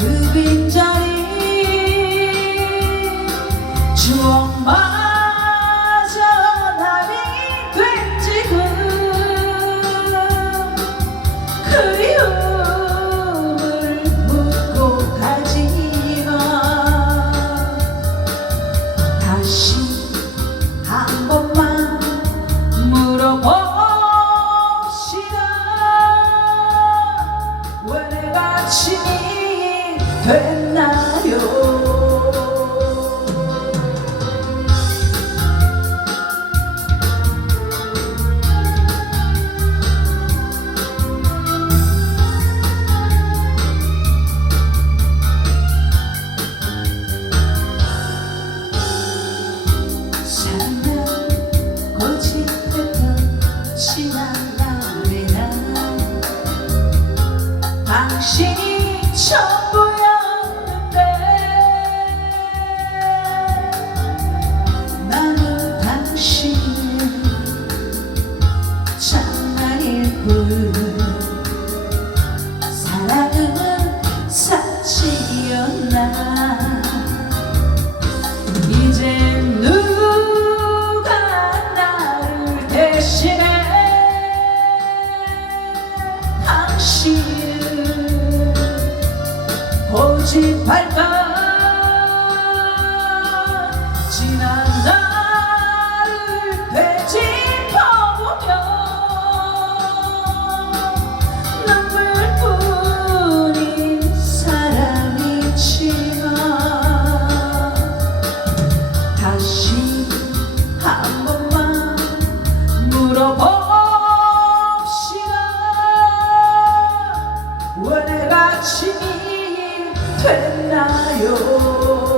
그 빈자리 추억마저 남이 된 지금 그리움을 묻고 가지마. 다시 한 번만 물어봅 됐나요? 당신이 전부 지난 나를 되짚어보면 눈물뿐인 사랑이지만 다시 한 번만 물어봅시다. 왜 내가 지니 됐나요